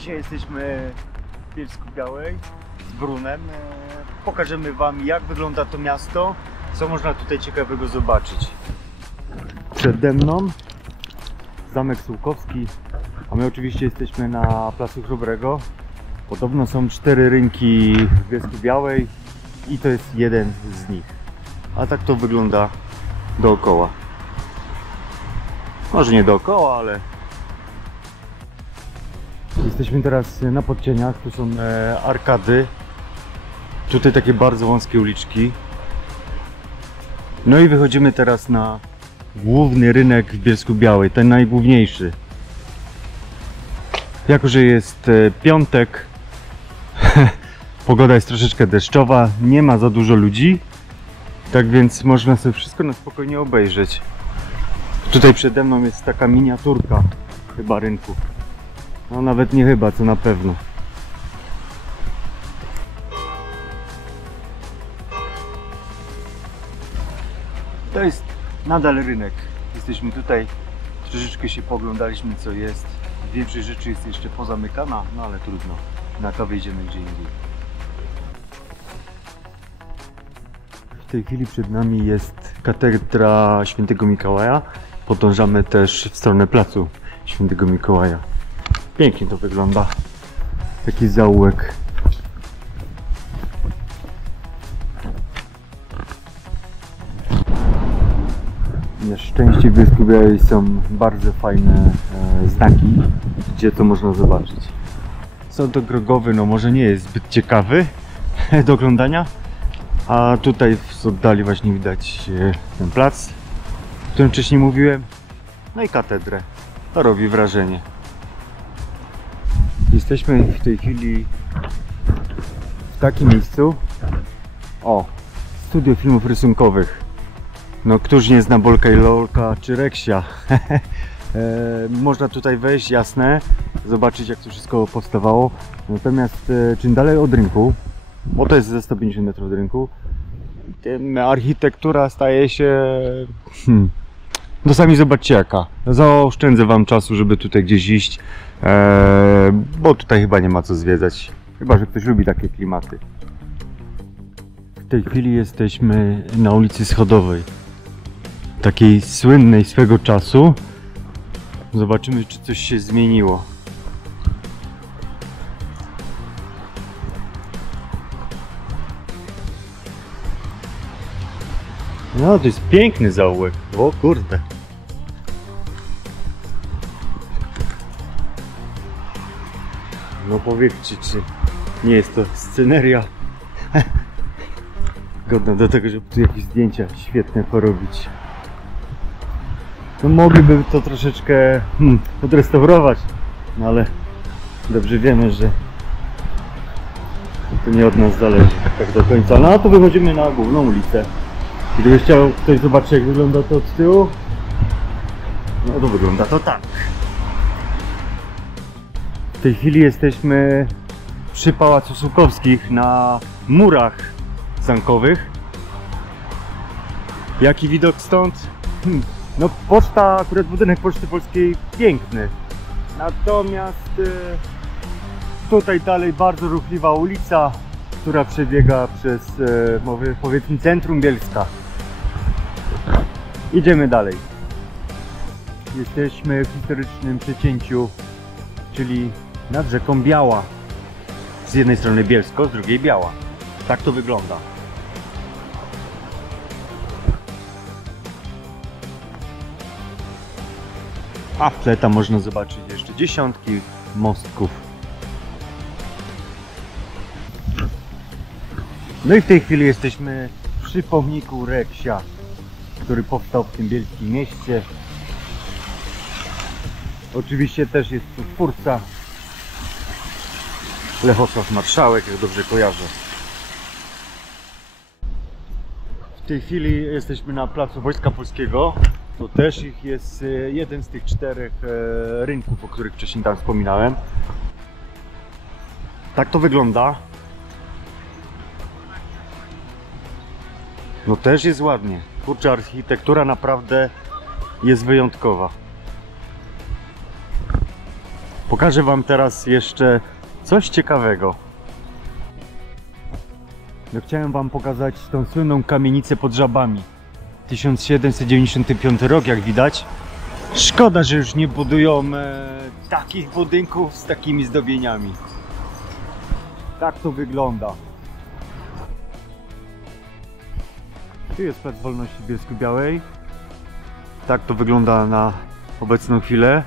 Dzisiaj jesteśmy w Bielsku-Białej z Brunem. Pokażemy Wam, jak wygląda to miasto, co można tutaj ciekawego zobaczyć. Przede mną Zamek Sułkowski, a my oczywiście jesteśmy na Placu Chrobrego. Podobno są 4 rynki w Bielsku-Białej i to jest jeden z nich. A tak to wygląda dookoła. Może nie dookoła, ale jesteśmy teraz na Podcieniach. Tu są arkady. Tutaj takie bardzo wąskie uliczki. No i wychodzimy teraz na główny rynek w Bielsku-Białej, ten najgłówniejszy. Jako że jest piątek, pogoda jest troszeczkę deszczowa, nie ma za dużo ludzi, tak więc można sobie wszystko na spokojnie obejrzeć. Tutaj przede mną jest taka miniaturka chyba rynku. No nawet nie chyba, co na pewno. To jest nadal rynek. Jesteśmy tutaj, troszeczkę się poglądaliśmy, co jest. Większość rzeczy jest jeszcze pozamykana, no ale trudno. Na kawę idziemy gdzie indziej. W tej chwili przed nami jest katedra Świętego Mikołaja. Podążamy też w stronę placu Świętego Mikołaja. Pięknie to wygląda. Taki zaułek. Na szczęście w Bielsku-Białej są bardzo fajne znaki, gdzie to można zobaczyć. Sąd Grogowy no może nie jest zbyt ciekawy do oglądania, a tutaj w oddali właśnie widać ten plac, o którym wcześniej mówiłem, no i katedrę. To robi wrażenie. Jesteśmy w tej chwili w takim miejscu. O, studio filmów rysunkowych. No któż nie zna Bolka i Lolka czy Reksia? Można tutaj wejść, jasne, zobaczyć jak to wszystko powstawało. Natomiast czym dalej od rynku, bo to jest ze 150 metrów od rynku, tym architektura staje się... No sami zobaczcie jaka. Zaoszczędzę Wam czasu, żeby tutaj gdzieś iść, bo tutaj chyba nie ma co zwiedzać. Chyba że ktoś lubi takie klimaty. W tej chwili jesteśmy na ulicy Schodowej, takiej słynnej swego czasu. Zobaczymy, czy coś się zmieniło. No, to jest piękny zaułek. O kurde. No powiedzcie, czy nie jest to sceneria godna do tego, żeby tu jakieś zdjęcia świetne porobić. No mogliby to troszeczkę odrestaurować, no ale dobrze wiemy, że to nie od nas zależy tak do końca. No a tu wychodzimy na główną ulicę. Gdyby chciał ktoś zobaczyć, jak wygląda to od tyłu, no to wygląda to tak. W tej chwili jesteśmy przy Pałacu Sułkowskich na murach zamkowych. Jaki widok stąd? No poczta, akurat budynek Poczty Polskiej piękny. Natomiast tutaj dalej bardzo ruchliwa ulica, która przebiega przez powiedzmy centrum Bielska. Idziemy dalej. Jesteśmy w historycznym przecięciu, czyli nad rzeką Biała. Z jednej strony Bielsko, z drugiej Biała. Tak to wygląda. A w tle tam można zobaczyć jeszcze dziesiątki mostków. No i w tej chwili jesteśmy przy pomniku Reksia, który powstał w tym bielskim mieście. Oczywiście też jest tu twórca Lechosław Marszałek, jak dobrze kojarzę. W tej chwili jesteśmy na placu Wojska Polskiego. To też ich jest jeden z tych 4 rynków, o których wcześniej tam wspominałem. Tak to wygląda. No też jest ładnie. Kurczę, architektura naprawdę jest wyjątkowa. Pokażę wam teraz jeszcze coś ciekawego. No, chciałem wam pokazać tą słynną kamienicę pod Żabami. 1795 rok, jak widać. Szkoda, że już nie budują takich budynków z takimi zdobieniami. Tak to wygląda. Tu jest Plac Wolności w Bielsku-Białej. Tak to wygląda na obecną chwilę.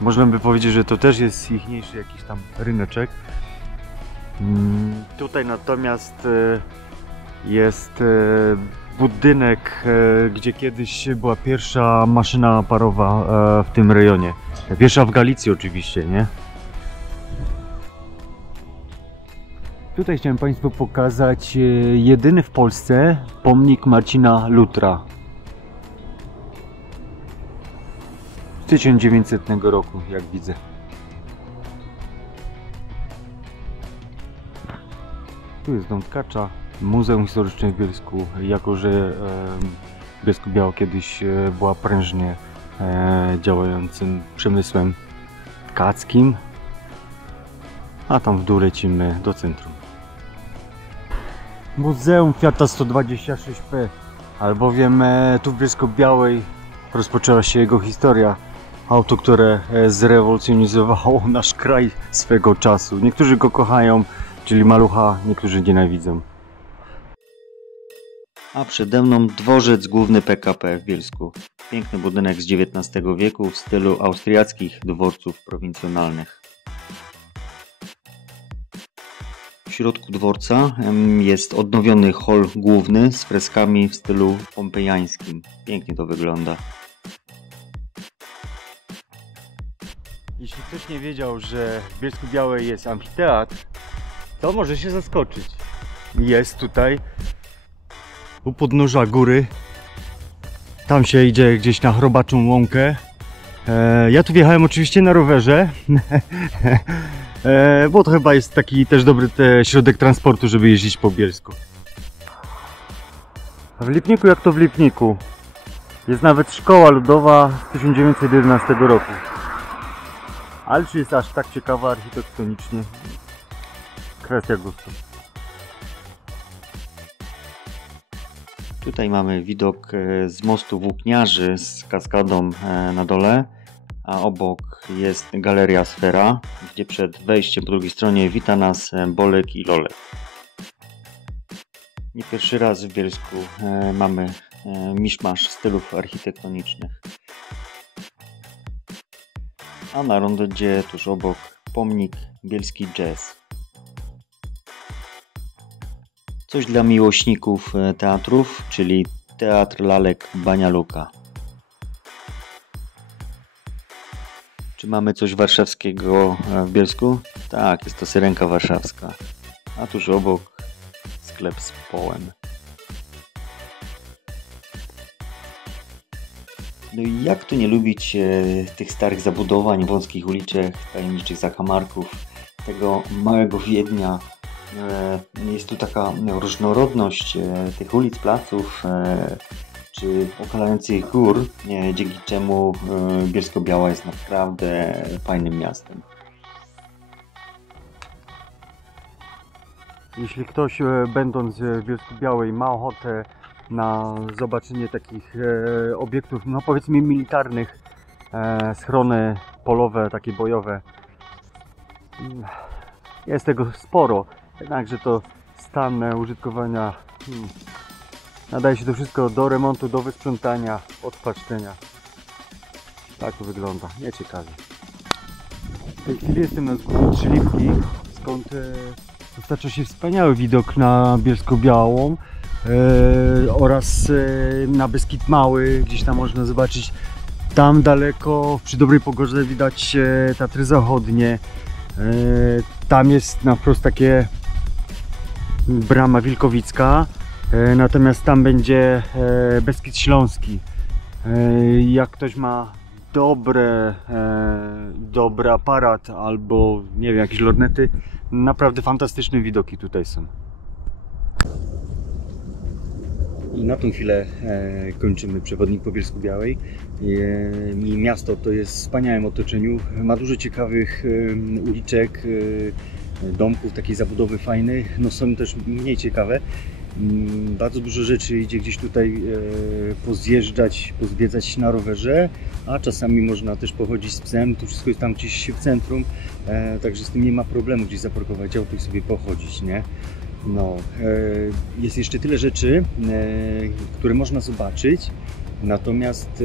Można by powiedzieć, że to też jest ichniejszy jakiś tam ryneczek. Tutaj natomiast jest budynek, gdzie kiedyś była pierwsza maszyna parowa w tym rejonie. Pierwsza w Galicji oczywiście, nie? Tutaj chciałem Państwu pokazać jedyny w Polsce pomnik Marcina Lutra. Z 1900 roku, jak widzę. Tu jest Dom Tkacza, Muzeum Historyczne w Bielsku. Jako że Bielsko-Biała kiedyś była prężnie działającym przemysłem tkackim, a tam w dół lecimy do centrum. Muzeum Fiata 126P, albowiem tu w Bielsko-Białej rozpoczęła się jego historia. Auto, które zrewolucjonizowało nasz kraj swego czasu. Niektórzy go kochają, czyli malucha, niektórzy nienawidzą. A przede mną dworzec główny PKP w Bielsku. Piękny budynek z XIX wieku w stylu austriackich dworców prowincjonalnych. W środku dworca jest odnowiony hol główny z freskami w stylu pompejańskim. Pięknie to wygląda. Jeśli ktoś nie wiedział, że w Bielsku-Białej jest amfiteatr, to może się zaskoczyć. Jest tutaj u podnóża góry. Tam się idzie gdzieś na chrobaczą łąkę. Ja tu wjechałem oczywiście na rowerze, bo to chyba jest taki też dobry środek transportu, żeby jeździć po Bielsku. W Lipniku, jak to w Lipniku, jest nawet szkoła ludowa z 1911 roku. Ale czy jest aż tak ciekawa architektonicznie? Kwestia gustu. Tutaj mamy widok z mostu Włókniarzy z kaskadą na dole, a obok jest Galeria Sfera, gdzie przed wejściem po drugiej stronie wita nas Bolek i Lolek. Nie pierwszy raz w Bielsku mamy miszmasz stylów architektonicznych. A na rondzie tuż obok pomnik Bielski Jazz. Coś dla miłośników teatrów, czyli Teatr Lalek Banialuka. Czy mamy coś warszawskiego w Bielsku? Tak, jest to Syrenka Warszawska. A tuż obok sklep z połem. No i jak tu nie lubić tych starych zabudowań, wąskich uliczek, tajemniczych zakamarków, tego małego Wiednia. Jest tu taka różnorodność tych ulic, placów czy okalających gór, dzięki czemu Bielsko-Biała jest naprawdę fajnym miastem. Jeśli ktoś będąc w Bielsku-Białej ma ochotę na zobaczenie takich obiektów, no powiedzmy militarnych, schrony polowe, takie bojowe, jest tego sporo. Jednakże to stan użytkowania nadaje się to wszystko do remontu, do wysprzątania, odpłaszczenia. Tak to wygląda, nieciekawie. W tej chwili jestem na wzgórzu Trzylipki, skąd dostarcza się wspaniały widok na Bielską-Białą oraz na Beskid Mały. Gdzieś tam można zobaczyć, tam daleko, przy dobrej pogodzie widać Tatry Zachodnie. Tam jest na wprost takie Brama Wilkowicka, natomiast tam będzie Beskid Śląski. Jak ktoś ma dobry aparat albo nie wiem, jakieś lornety, naprawdę fantastyczne widoki tutaj są. I na tą chwilę kończymy przewodnik po Bielsku-Białej. I miasto to jest w wspaniałym otoczeniu, ma dużo ciekawych uliczek, domków, takiej zabudowy fajnej, no są też mniej ciekawe. Bardzo dużo rzeczy idzie gdzieś tutaj pozjeżdżać, pozwiedzać na rowerze, a czasami można też pochodzić z psem, to wszystko jest tam gdzieś w centrum, także z tym nie ma problemu gdzieś zaparkować auto i sobie pochodzić, nie? No, jest jeszcze tyle rzeczy, które można zobaczyć, natomiast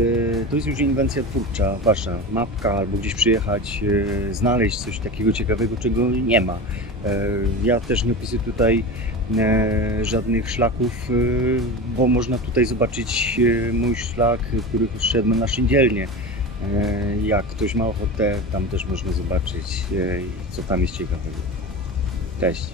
to jest już inwencja twórcza, wasza mapka, albo gdzieś przyjechać, znaleźć coś takiego ciekawego, czego nie ma. Ja też nie opisuję tutaj żadnych szlaków, bo można tutaj zobaczyć mój szlak, który szedłem na Szyndzielnię. Jak ktoś ma ochotę, tam też można zobaczyć, co tam jest ciekawego. Cześć!